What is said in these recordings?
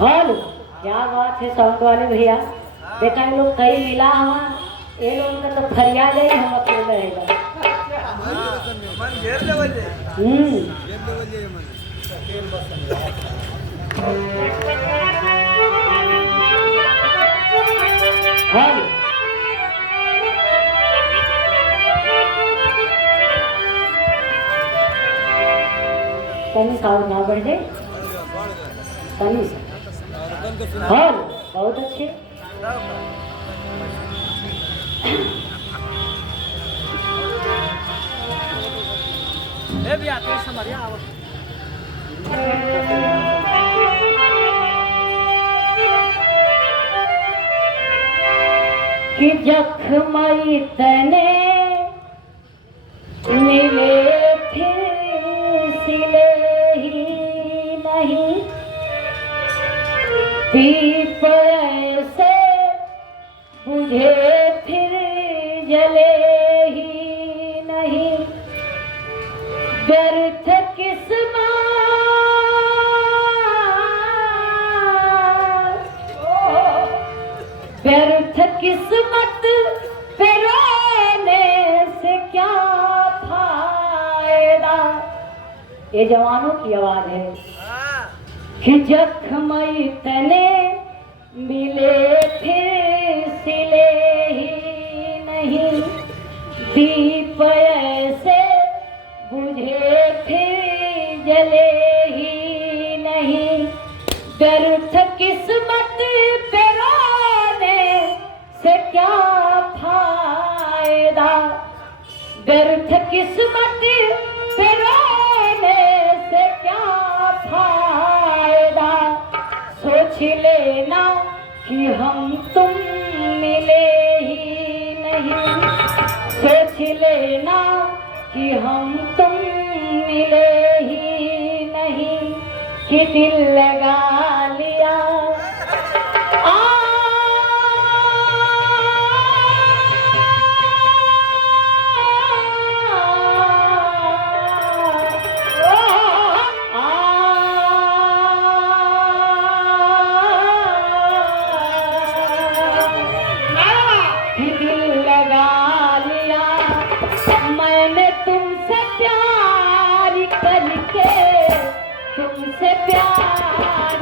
Hello, क्या बात है साउंड वाले भैया। बेटा ये लोग कहीं मिला हवा, ये लोग का तो फरिया गई हम अपने रहेगा। हेलो, तनी साउंड ना बढ़ जाए, तनी सा। हेलो, बहुत अच्छे। कि जख्मई तने मिले फिर सिले ही नहीं, दीप ऐसे बुझे फिर जले ही नहीं, व्यर्थ किस्मत व्यर्थ किस्मत पे रोने से क्या फायदा। ये जवानों की आवाज है कि जख्म इतने मिले फिर सिले ही नहीं, दीप ऐसे बुझे फिर जले ही नहीं, व्यर्थ किस्मत पे रोने से क्या फायदा, व्यर्थ किस्मत पे रोने से क्या फायदा। सोच लेना कि हम तुम मिले ही नहीं, सोच लेना कि हम तुम मिले ही नहीं, कि दिल लगा लिया तुमसे प्यार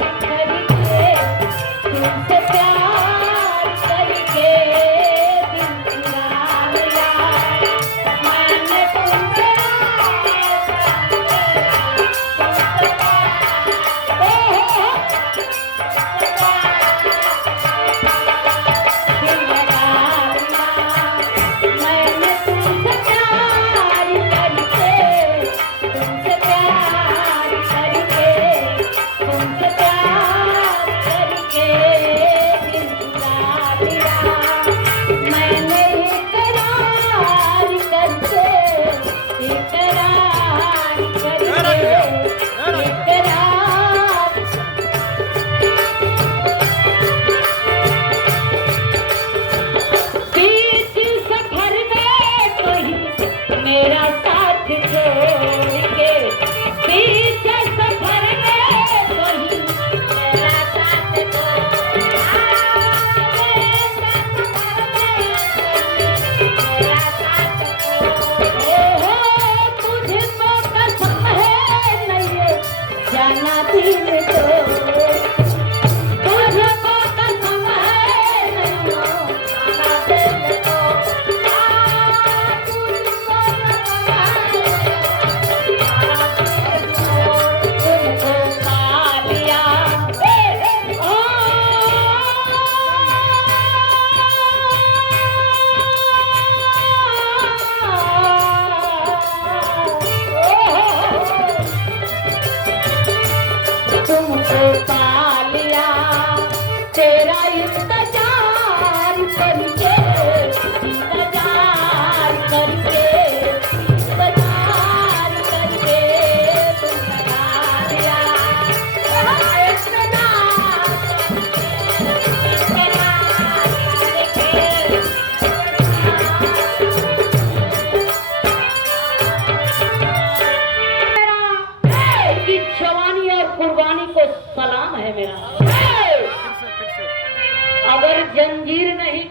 अगर जंजीर नहीं